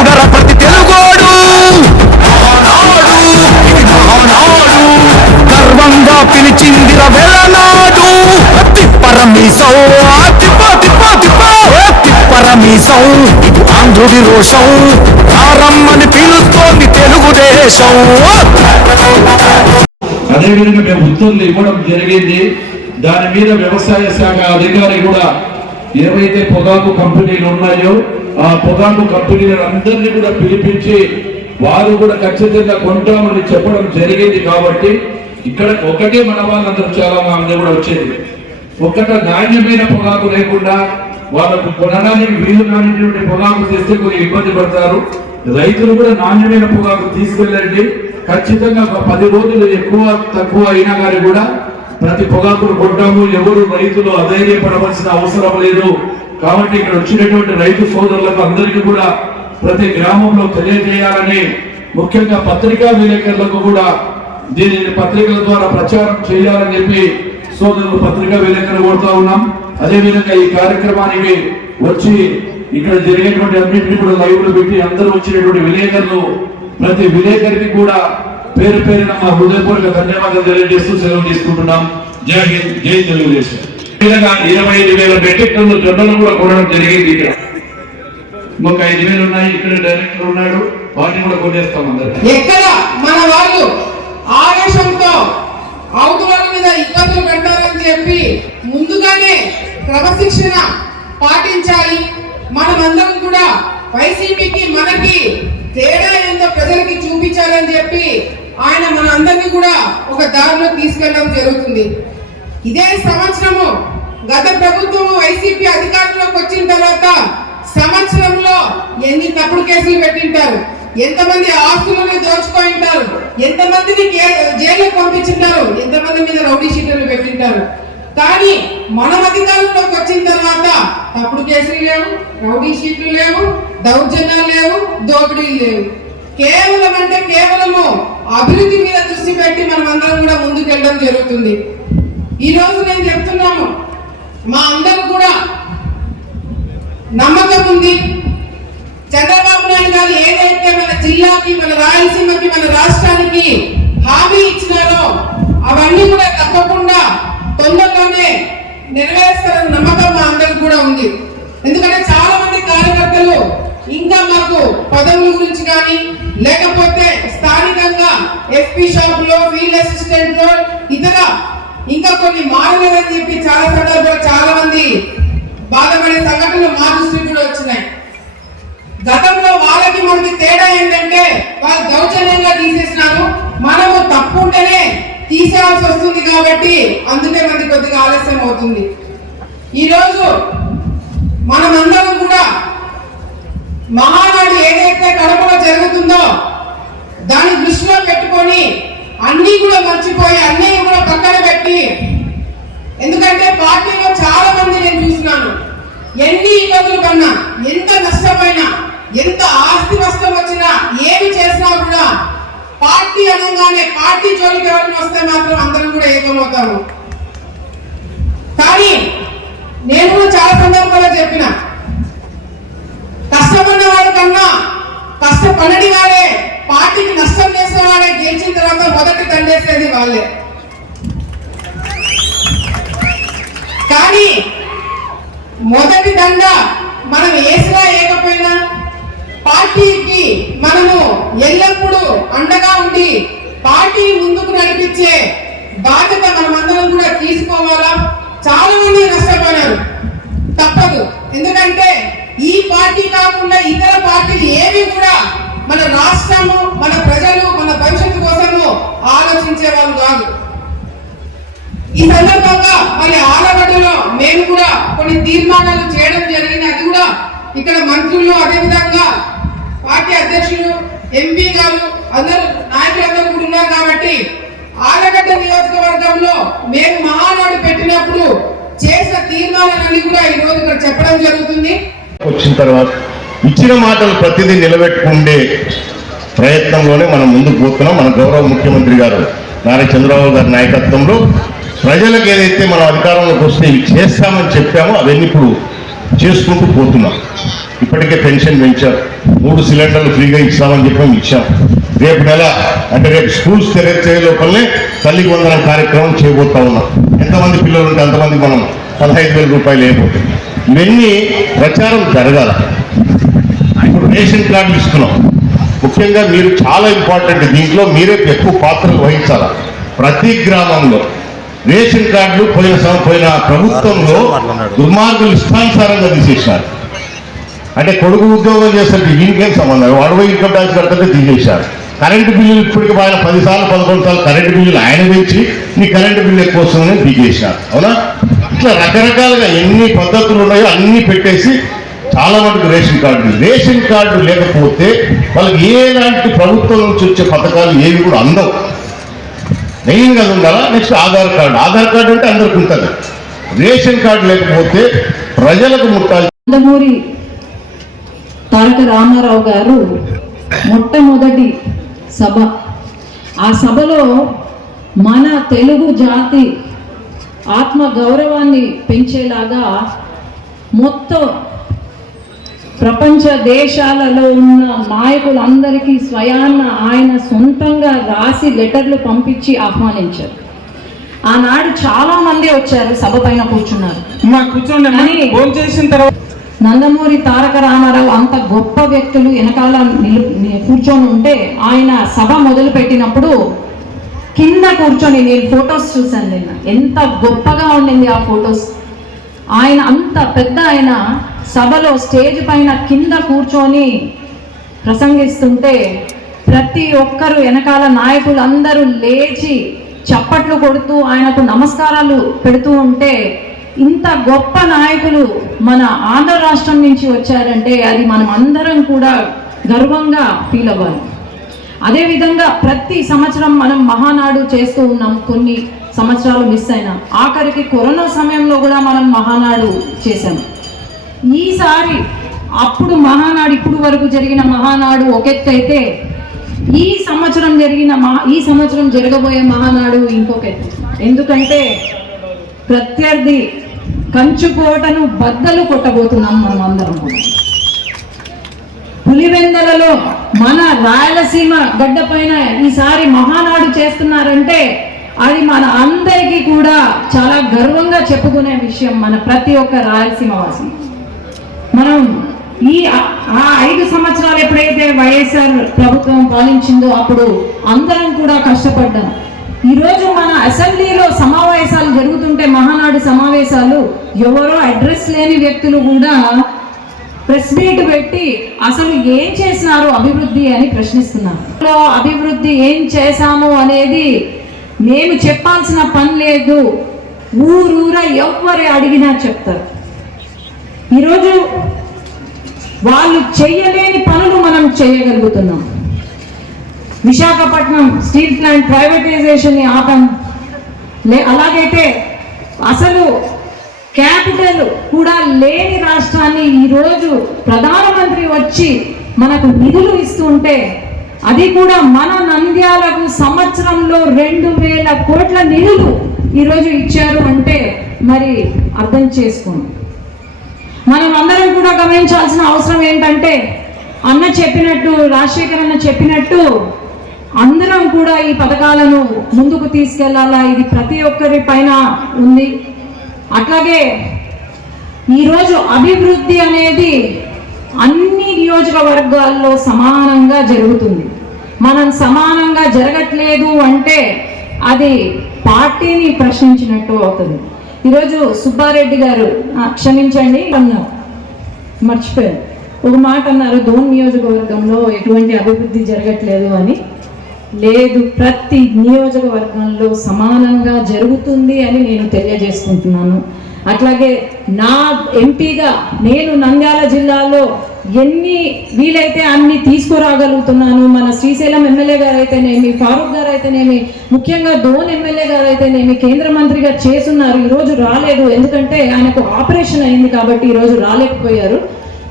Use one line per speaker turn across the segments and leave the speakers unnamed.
గర్జించను ప్రతి తెలుగోడు. గర్వంగా పిలిచింది వెలనాడు తిప్పరమీసం తిప్ప తిప్ప తిప్ప. తిప్పరమీసం ఇది ఆంధ్రుడి రోషం. రారమ్మని పిలుస్తోంది తెలుగుదేశం.
అదేవిధంగా మేము ఉత్తర్వులు ఇవ్వడం జరిగింది. దాని మీద వ్యవసాయ శాఖ అధికారి కూడా ఏవైతే పొగాకు కంపెనీలు ఉన్నాయో ఆ పొగాకు కంపెనీలను అందరినీ కూడా పిలిపించి వారు కూడా ఖచ్చితంగా కొంటామని చెప్పడం జరిగింది కాబట్టి ఇక్కడ ఒకటే మన వాళ్ళందరూ చాలా మంది కూడా వచ్చేది. ఒక్కట నాణ్యమైన పొగాకు లేకుండా వాళ్ళకు కొనడానికి వీలు కానిటువంటి పొగాకు తెస్తే కొన్ని ఇబ్బంది పడతారు. రైతులు కూడా నాణ్యమైన పొగాకు తీసుకెళ్ళండి. ఖచ్చితంగా ఒక పది రోజులు ఎక్కువ తక్కువ అయినా కానీ కూడా ప్రతి పొగాకును కొంటాము. ఎవరు రైతులు అధైర్యపడవలసిన అవసరం లేదు. కాబట్టి ఇక్కడ వచ్చినటువంటి రైతు సోదరులకు అందరికీ కూడా ప్రతి గ్రామంలో తెలియజేయాలని ముఖ్యంగా పత్రికా విలేకరులకు కూడా దీనిని పత్రికల ద్వారా ప్రచారం చేయాలని చెప్పి సోదరులు పత్రికా విలేకరులు కోరుతా ఉన్నాం. అదేవిధంగా ఈ కార్యక్రమానికి వచ్చి ఇక్కడ జరిగేటువంటి అన్నింటినీ కూడా లైవ్లో పెట్టి అందరూ వచ్చినటువంటి విలేకరులు ప్రతి విలేకరికి కూడా పేరు పేరున మా హృదయపూర్వక ధన్యవాదాలు తెలియజేస్తూ సెలవు తీసుకుంటున్నాం. జై హింద్ జై తెలుగుదేశం. విధంగా ఇరవై ఐదు వేల మెట్రిక్ టన్ను జొన్నలు కూడా కొనడం జరిగింది ఇక్కడ. ఇంకొక ఐదు వేలు ఉన్నాయి ఇక్కడ డైరెక్టర్ ఉన్నాడు వాటిని కూడా కొనేస్తాం అందరు.
ఎక్కడ? మన వాళ్ళు ఆవేశంతో అవతల మీద ఇబ్బందులు పెట్టాలని చెప్పి ముందుగానే క్రమశిక్షణ పాటించాలి. మనమందరం కూడా వైసీపీకి మనకి తేడా ఏందో ప్రజలకి చూపించాలని చెప్పి ఆయన మన అందరినీ కూడా ఒక దారిలో తీసుకెళ్ళడం జరుగుతుంది. ఇదే సంవత్సరము గత ప్రభుత్వము వైసీపీ అధికారంలోకి వచ్చిన తర్వాత సంవత్సరంలో ఎన్ని తప్పుడు కేసులు పెట్టింటారు? ఎంతమంది ఆస్తులను దోచుకుంటారు? ఎంతమందిని కే- జైలుకు ఎంతమంది మీద రౌడీ షీటర్లు పెట్టింటారు? కానీ మనం అధికారంలోకి వచ్చిన తర్వాత తప్పుడు కేసులు లేవు రౌడీ షీట్లు లేవు దౌర్జన్యాలు లేవు దోపిడీలు లేవు. కేవలం అంటే కేవలము అభివృద్ధి మీద దృష్టి పెట్టి మనం అందరం కూడా ముందుకెళ్ళడం జరుగుతుంది. ఈరోజు నేను చెప్తున్నాను మా అందరూ కూడా నమ్మకం ఉంది. చంద్రబాబు నాయుడు గారు ఏదైతే మన జిల్లాకి మన రాయలసీమకి మన రాష్ట్రానికి హామీ ఇచ్చినారో అవన్నీ కూడా తప్పకుండా తొందరలోనే నెరవేరుస్తారన్న నమ్మకం మా అందరికి కూడా ఉంది. ఎందుకంటే చాలా మంది కార్యకర్తలు ఇంకా మాకు పదవుల గురించి కానీ లేకపోతే స్థానికంగా ఎస్పీ షాప్లో ఫీల్డ్ అసిస్టెంట్లో ఇతర ఇంకా కొన్ని మారలేదని చెప్పి చాలా సందర్భాలు చాలా మంది బాధపడే సంఘటనలు మా దృష్టికి కూడా వచ్చినాయి. గతంలో వాళ్ళకి మనకి తేడా ఏంటంటే వాళ్ళు దౌర్జన్యంగా తీసేసినారు. మనము తప్పు ఉంటేనే తీసేయాల్సి వస్తుంది కాబట్టి అందుకే మనకి కొద్దిగా ఆలస్యం అవుతుంది. ఈరోజు మనమందరం కూడా మహానాడు ఏదైతే కడపలో జరుగుతుందో దాన్ని దృష్టిలో పెట్టుకొని అన్ని కూడా మర్చిపోయి అన్ని కూడా పక్కన పెట్టి ఎందుకంటే పార్టీలో చాలా మంది నేను చూసినాను ఎన్ని ఇబ్బందులు కన్నా ఎంత నష్టమైనా ఎంత ఆస్తి నష్టం వచ్చినా ఏమి చేసినా కూడా పార్టీ అనగానే పార్టీ జోలికి ఎవరిని వస్తే మాత్రం అందరం కూడా ఏకమవుతాము. కానీ నేను కూడా చాలా సందర్భాల్లో చెప్పిన కష్టపడిన వాడి కన్నా కష్టపడని వాడే పార్టీకి నష్టం చేసిన వాడే గెలిచిన తర్వాత మొదటి దండేసేది వాళ్ళే. మొదటి దండ మనం వేసినా వేయకపోయినా పార్టీకి మనము ఎల్లప్పుడూ అండగా ఉండి పార్టీ ముందుకు నడిపించే బాధ్యత మనమందరం కూడా తీసుకోవాలా? చాలా మంది నష్టపోయారు తప్పదు. ఎందుకంటే ఈ పార్టీ కాకుండా ఇతర పార్టీలు ఏవి కూడా మన రాష్ట్రము మన ప్రజలు మన భవిష్యత్తు కోసము ఆలోచించే వాళ్ళు కాదు. ఈ సందర్భంగా మరి ఆలగడ్డలో మేము కూడా కొన్ని తీర్మానాలు చేయడం జరిగింది. అది కూడా ఇక్కడ మంత్రులు అదేవిధంగా పార్టీ అధ్యక్షులు ఎంపీ గారు అందరు నాయకులందరూ కూడా ఉన్నారు కాబట్టి ఆలగడ్డ నియోజకవర్గంలో మేము మహానాడు పెట్టినప్పుడు చేసిన తీర్మానాలన్నీ కూడా ఈ రోజు ఇక్కడ చెప్పడం జరుగుతుంది.
వచ్చిన తర్వాత ఇచ్చిన మాటలు ప్రతిదీ నిలబెట్టుకుండే ప్రయత్నంలోనే మనం ముందుకు పోతున్నాం. మన గౌరవ ముఖ్యమంత్రి గారు నారా చంద్రబాబు గారి నాయకత్వంలో ప్రజలకు ఏదైతే మనం అధికారంలోకి వస్తే ఇవి చేస్తామని చెప్పామో అవన్నీ ఇప్పుడు చేసుకుంటూ పోతున్నాం. ఇప్పటికే పెన్షన్ పెంచాం. మూడు సిలిండర్లు ఫ్రీగా ఇస్తామని చెప్పాం ఇచ్చాం. రేపు నెల అంటే రేపు స్కూల్స్ తెరిచే లోపలనే తల్లి వందనం కార్యక్రమం చేయబోతా ఉన్నాం. ఎంతమంది పిల్లలు ఉంటే అంతమంది మనం పదహైదు వేల రూపాయలు వేయబోతుంది ఇవన్నీ ప్రచారం జరగాలి. ఇప్పుడు రేషన్ కార్డులు ఇస్తున్నాం ముఖ్యంగా మీరు చాలా ఇంపార్టెంట్. దీంట్లో మీరే ఎక్కువ పాత్రలు వహించాలి. ప్రతి గ్రామంలో రేషన్ కార్డులు పోయిన పోయిన ప్రభుత్వంలో దుర్మార్గులు ఇష్టానుసారంగా తీసేశారు. అంటే కొడుకు ఉద్యోగం చేస్తుంటే వీనికేం సంబంధం వాడు పోయి ఇన్కమ్ ట్యాక్స్ కడితే తీసేశారు. కరెంటు బిల్లులు ఇప్పటికి ఆయన పది సార్లు పదకొండు సార్లు కరెంటు బిల్లులు ఆయన పెంచి నీ కరెంటు బిల్లు ఎక్కువ వస్తుందని దిగేశారు అవునా? ఇట్లా రకరకాలుగా ఎన్ని పద్ధతులు ఉన్నాయో అన్ని పెట్టేసి చాలా మటుకు రేషన్ కార్డు రేషన్ కార్డు లేకపోతే వాళ్ళకి ఎలాంటి ప్రభుత్వం నుంచి వచ్చే పథకాలు ఏవి కూడా అందవు. మెయిన్గా అది ఉండాలా? Next Aadhaar card. Aadhaar card అంటే అందరికి ఉంటుంది. రేషన్ కార్డు లేకపోతే ప్రజలకు ముట్టాలి.
నందమూరి తారక రామారావు గారు మొట్టమొదటి సభ. ఆ సభలో మన తెలుగు జాతి ఆత్మ గౌరవాన్ని పెంచేలాగా మొత్తం ప్రపంచ దేశాలలో ఉన్న నాయకులందరికీ స్వయాన్న ఆయన సొంతంగా రాసి లెటర్లు పంపించి ఆహ్వానించారు. ఆనాడు చాలా మంది వచ్చారు సభ పైన కూర్చున్నారు.
చేసిన తర్వాత
నందమూరి తారక రామారావు అంత గొప్ప వ్యక్తులు వెనకాల కూర్చొని ఉంటే ఆయన సభ మొదలు పెట్టినప్పుడు కింద కూర్చొని నేను ఫొటోస్ చూశాను నిన్న. ఎంత గొప్పగా ఉండింది ఆ ఫొటోస్. ఆయన అంత పెద్ద ఆయన సభలో స్టేజ్ పైన కింద కూర్చొని ప్రసంగిస్తుంటే ప్రతి ఒక్కరు వెనకాల నాయకులు అందరూ లేచి చప్పట్లు కొడుతూ ఆయనకు నమస్కారాలు పెడుతూ ఉంటే ఇంత గొప్ప నాయకులు మన ఆంధ్ర రాష్ట్రం నుంచి వచ్చారంటే అది మనం అందరం కూడా గర్వంగా ఫీల్ అవ్వాలి. అదేవిధంగా ప్రతి సంవత్సరం మనం మహానాడు చేస్తూ ఉన్నాం. కొన్ని సంవత్సరాలు మిస్ అయినా. ఆఖరికి కరోనా సమయంలో కూడా మనం మహానాడు చేశాం. ఈసారి అప్పుడు మహానాడు ఇప్పుడు వరకు జరిగిన మహానాడు ఒక ఈ సంవత్సరం జరిగిన మహా ఈ సంవత్సరం జరగబోయే మహానాడు ఇంకొక ఎత్తు ఎందుకంటే ప్రత్యర్థి కంచుకోటను బద్దలు కొట్టబోతున్నాం మనం అందరం పులివెందలలో మన రాయలసీమ గడ్డ పైన ఈసారి మహానాడు చేస్తున్నారంటే అది మన అందరికీ కూడా చాలా గర్వంగా చెప్పుకునే విషయం మన ప్రతి ఒక్క రాయలసీమ వాసి మనం ఈ ఆ- ఐదు సంవత్సరాలు ఎప్పుడైతే వైఎస్ఆర్ ప్రభుత్వం పాలించిందో అప్పుడు అందరం కూడా కష్టపడ్డాం. ఈరోజు మన అసెంబ్లీలో సమావేశాలు జరుగుతుంటే మహానాడు సమావేశాలు ఎవరో అడ్రస్ లేని వ్యక్తులు కూడా ప్రెస్ మీట్ పెట్టి అసలు ఏం చేసినారు అభివృద్ధి అని ప్రశ్నిస్తున్నారు. అభివృద్ధి ఏం చేశాము అనేది మేము చెప్పాల్సిన పని లేదు. ఊరూర ఎవ్వరు అడిగినా చెప్తారు. ఈరోజు వాళ్ళు చేయలేని పనులు మనం చేయగలుగుతున్నాం. విశాఖపట్నం స్టీల్ ప్లాంట్ ప్రైవేటైజేషన్ ఆపం. లే అలాగైతే అసలు క్యాపిటల్ కూడా లేని రాష్ట్రాన్ని ఈరోజు ప్రధానమంత్రి వచ్చి మనకు నిధులు ఇస్తుంటే అది కూడా మన నంద్యాలకు సంవత్సరంలో రెండు వేల కోట్ల నిధులు ఈరోజు ఇచ్చారు అంటే మరి అర్థం చేసుకోండి. మనం అందరం కూడా గమనించాల్సిన అవసరం ఏంటంటే అన్న చెప్పినట్టు రాజశేఖర్ అన్న చెప్పినట్టు అందరం కూడా ఈ పథకాలను ముందుకు తీసుకెళ్ళాలా? ఇది ప్రతి ఒక్కరి పైన ఉంది. అట్లాగే ఈరోజు అభివృద్ధి అనేది అన్ని నియోజకవర్గాల్లో సమానంగా జరుగుతుంది. మనం సమానంగా జరగట్లేదు అంటే అది పార్టీని ప్రశ్నించినట్టు అవుతుంది. ఈరోజు సుబ్బారెడ్డి గారు క్షమించండి అన్నారు మర్చిపోయారు. ఒక మాట అన్నారు దోన్ నియోజకవర్గంలో ఎటువంటి అభివృద్ధి జరగట్లేదు అని. లేదు ప్రతి నియోజకవర్గంలో సమానంగా జరుగుతుంది అని నేను తెలియజేసుకుంటున్నాను. అట్లాగే నా ఎంపీగా నేను నంద్యాల జిల్లాలో ఎన్ని వీలైతే అన్ని తీసుకురాగలుగుతున్నాను. మన శ్రీశైలం ఎమ్మెల్యే గారు అయితేనేమి ఫారూక్ గారు అయితేనేమి ముఖ్యంగా ధోని ఎమ్మెల్యే గారు అయితేనేమి కేంద్ర మంత్రిగా చేస్తున్నారు. ఈరోజు రాలేదు. ఎందుకంటే ఆయనకు ఆపరేషన్ అయింది కాబట్టి ఈరోజు రాలేకపోయారు.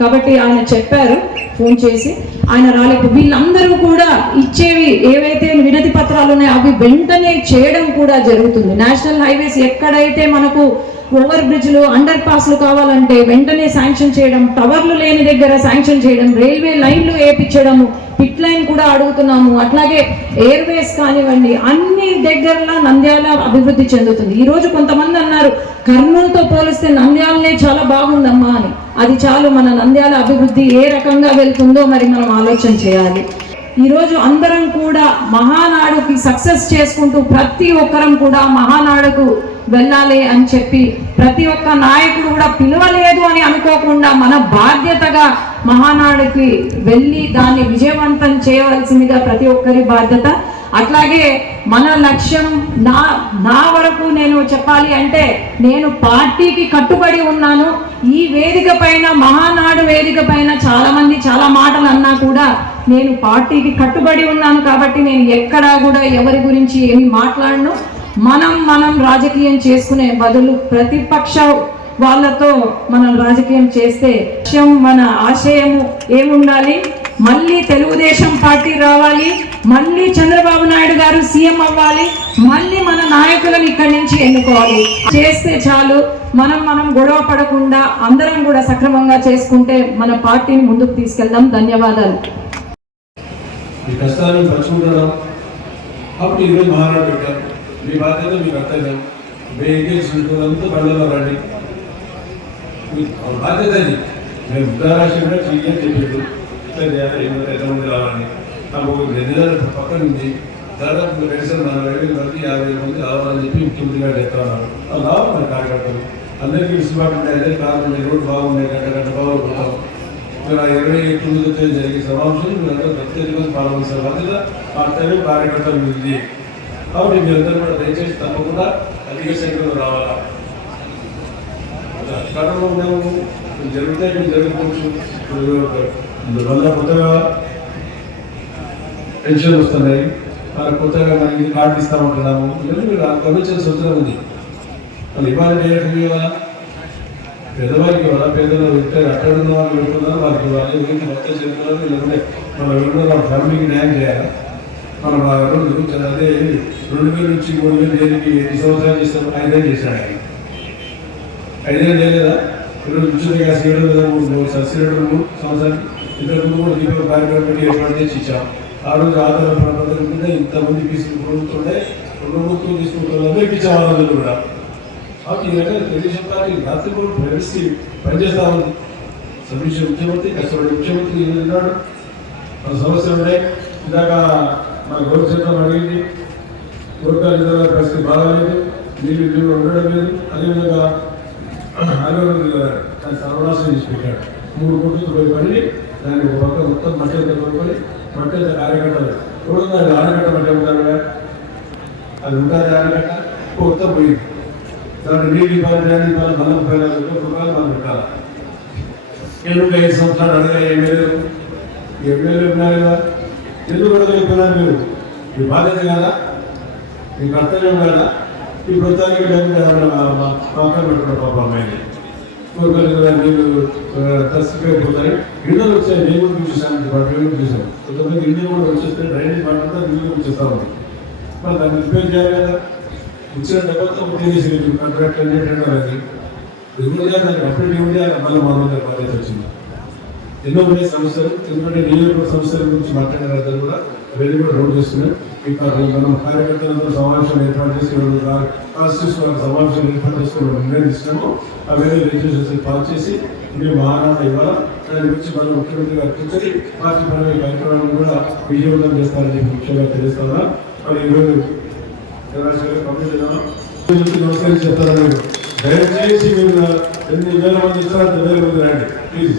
కాబట్టి ఆయన చెప్పారు ఫోన్ చేసి ఆయన రాలేక వీళ్ళందరూ కూడా ఇచ్చేవి ఏవైతే వినతి పత్రాలు ఉన్నాయో అవి వెంటనే చేయడం కూడా జరుగుతుంది. నేషనల్ హైవేస్ ఎక్కడైతే మనకు ఓవర్ బ్రిడ్జ్లు అండర్ పాస్లు కావాలంటే వెంటనే శాంక్షన్ చేయడం టవర్లు లేని దగ్గర శాంక్షన్ చేయడం రైల్వే లైన్లు వేపించడము పిట్ లైన్ కూడా అడుగుతున్నాము. అట్లాగే ఎయిర్వేస్ కానివ్వండి అన్ని దగ్గరలా నంద్యాల అభివృద్ధి చెందుతుంది. ఈ రోజు కొంతమంది అన్నారు కర్నూలుతో పోలిస్తే నంద్యాలనే చాలా బాగుందమ్మా అని. అది చాలు మన నంద్యాల అభివృద్ధి ఏ రకంగా వెళ్తుందో మరి మనం ఆలోచన చేయాలి. ఈరోజు అందరం కూడా మహానాడుకి సక్సెస్ చేసుకుంటూ ప్రతి ఒక్కరం కూడా మహానాడుకు వెళ్ళాలి అని చెప్పి ప్రతి ఒక్క నాయకుడు కూడా పిలవలేదు అని అనుకోకుండా మన బాధ్యతగా మహానాడుకి వెళ్ళి దాన్ని విజయవంతం చేయవలసిందిగా ప్రతి ఒక్కరి బాధ్యత. అట్లాగే మన లక్ష్యం నా నా వరకు నేను చెప్పాలి అంటే నేను పార్టీకి కట్టుబడి ఉన్నాను. ఈ వేదిక పైన మహానాడు వేదిక పైన చాలామంది చాలా మాటలు అన్నా కూడా నేను పార్టీకి కట్టుబడి ఉన్నాను కాబట్టి నేను ఎక్కడా కూడా ఎవరి గురించి ఏమి మాట్లాడను. మనం మనం రాజకీయం చేసుకునే బదులు ప్రతిపక్ష వాళ్ళతో మనం రాజకీయం చేస్తే మన ఆశయము ఏముండాలి? మళ్ళీ తెలుగుదేశం పార్టీ రావాలి మళ్ళీ చంద్రబాబు నాయుడు గారు సీఎం అవ్వాలి మళ్ళీ మన నాయకులను ఇక్కడి నుంచి ఎన్నుకోవాలి. చేస్తే చాలు మనం మనం గొడవ పడకుండా అందరం కూడా సక్రమంగా చేసుకుంటే మన పార్టీని ముందుకు తీసుకెళ్దాం. ధన్యవాదాలు.
ఈ కష్టాన్ని పంచుకుంటడం అప్పుడు ఈరోజు మహానాడు పెట్టారు. మీ బాధ్యత మీ కర్తవ్యం. వెహికల్స్ అంతా బండ్లలో రండి. బాధ్యత అది. మేము ఉత్తరాష్ట్ర కూడా క్లియర్ చెప్పారు ఇట్లా చేయాలి ఎంతమంది రావాలని నాకు ఒక పక్కన ఉంది. దాదాపు కనీసం నలభై వేలు మంది యాభై వేల మంది రావాలని చెప్పి ముఖ్యమంత్రి గారు చెప్తా ఉన్నారు. రావాలి మన కార్యకర్తలు. అందరికీ విసుబాటు ఉంటాయి అదే కారణం రోడ్డు బాగున్నాయి గంట గంట బాగుంటాం మీరు ఆ ఇరవై తొమ్మిది తేదీ జరిగే సమావేశం మీరంతా ప్రత్యేకంగా పాల్గొనే బాధ్యత కర్తవ్యం కార్యకర్తలు ఉంది కాబట్టి మీరందరూ కూడా దయచేసి తప్పకుండా అధిక సంఖ్యలో రావాలా? కరోనా ఉన్నాము జరుగుతాయి మేము జరగకపోవచ్చు అందువల్ల కొత్తగా పెన్షన్ వస్తున్నాయి. మన కొత్తగా మనకి కార్డు ఇస్తామంటున్నాము ఇవన్నీ మీరు గమనించిన సూచన ఉంది. వాళ్ళు ఇవ్వాలి చేయడం కదా పేదవారికి ఇవ్వాలా పేదలు పెట్టారు అక్కడ ఉన్న వాళ్ళు పెట్టుకున్నారు వాళ్ళకి ఇవ్వాలి వీరికి మొత్తం చెప్తున్నారు. లేదంటే మన వీళ్ళు వాళ్ళ ఫ్యామిలీకి న్యాయం చేయాలి? మనం ఆ రోజు అదే రెండు వేల నుంచి మూడు వేలు దేనికి ఎన్ని సంవత్సరాలు చేస్తాం ఐదేళ్ళు చేశాడు ఆయన. ఐదేళ్ళు చేయలేదా? ఈరోజు ఉచిత గ్యాస్ ఏడు వేల మూడు సబ్సిడీ మూడు సంవత్సరానికి ఇంతకు ముందు కూడా దీపం కార్యక్రమం పెట్టి ఏర్పాటు చేసి ఇచ్చాం. ఆ రోజు ఆధార ప్రాంతం మీద ఇంతమంది ఫీజులు పొందుతుంటే రెండు ముక్కలు ఇచ్చాం ఆ కూడా. కాబట్టి ఈ రకంగా తెలుగుదేశం పార్టీ రాత్రి కూడా ప్రవేశి పనిచేస్తా ఉంది. సమీక్ష ముఖ్యమంత్రి కష్టపడే ముఖ్యమంత్రి ఉన్నాడు. మన సమస్యలు ఉన్నాయి ఇందాక మన గోరుచేతం అడిగింది కోరికలు ఇతర పరిస్థితి బాగాలేదు. నీళ్ళు నీళ్ళు ఉండడం లేదు. అదేవిధంగా అభివృద్ధి దాన్ని సర్వనాశనం చేసి పెట్టాడు. మూడు కోట్లతో పోయి పడి దాన్ని ఒక పక్క మొత్తం మట్టి కొనుక్కొని మట్టి ఆరగట్టలు. ఇప్పుడు దాన్ని ఆరగట్ట మట్టి ఉంటారుగా అది ఉంటుంది ఆరగట్ట. మొత్తం పోయింది. దాన్ని నీళ్ళు ఇవ్వాలి దాన్ని ఇవ్వాలి మళ్ళీ ముప్పై నాలుగు రూపాయలు మనం పెట్టాలి. ఎందుకు ఐదు సంవత్సరాలు అడగా ఎమ్మెల్యేలు ఎమ్మెల్యే ఉన్నారు కదా ఎందుకు అడగలేకపోయినారు మీరు? మీ బాధ్యత కదా? మీ కర్తవ్యం కదా? ఈ వృత్తానికి పక్కన పెట్టుకున్న పాప అమ్మాయిని. కదా మీరు తస్సిపోయిపోతాయి ఇళ్ళలు వచ్చాయి మేము కూడా చూసాను వాటి మేము కొంతమంది కూడా వచ్చేస్తే డ్రైనేజ్ వాటర్ ఇల్లు వచ్చేస్తా ఉంది. మరి దాన్ని రిపేర్ చేయాలి కదా. ఇచ్చిన డబ్బులతో తీసేసి కాంట్రాక్ట్ టెండర్ అది రిమూవ్ చేయాలి? దాన్ని రిమూవ్ చేయాలి? మళ్ళీ మా రోజు బాధ్యత వచ్చింది. ఎన్నో ఉన్నాయి సమస్యలు ఎందుకంటే నియోజకవర్గ సమస్యల గురించి మాట్లాడిన కూడా వెళ్ళి కూడా రోడ్ చేస్తున్నారు. ఇక్కడ మనం కార్యకర్తలతో సమావేశం ఏర్పాటు చేసుకోవడం కాన్స్టిట్యూషన్ వాళ్ళకి సమావేశం ఏర్పాటు చేసుకోవడం నిర్ణయిస్తున్నాము అవన్నీ రిజిస్ట్రేషన్ పాస్ చేసి మేము మహారాష్ట్ర ఇవ్వాలి దాని గురించి మన ముఖ్యమంత్రి గారు కూర్చొని పార్టీ పరమైన కార్యక్రమాలను కూడా విజయవంతం చేస్తారని చెప్పి ముఖ్యంగా తెలుస్తారా మరి ఈరోజు తెలంగాణ నమస్కారం చెప్తారని మీరు? దయచేసి మీరు ఎన్ని వేల మంది ఇస్తారో? వేల మంది రండి ప్లీజ్.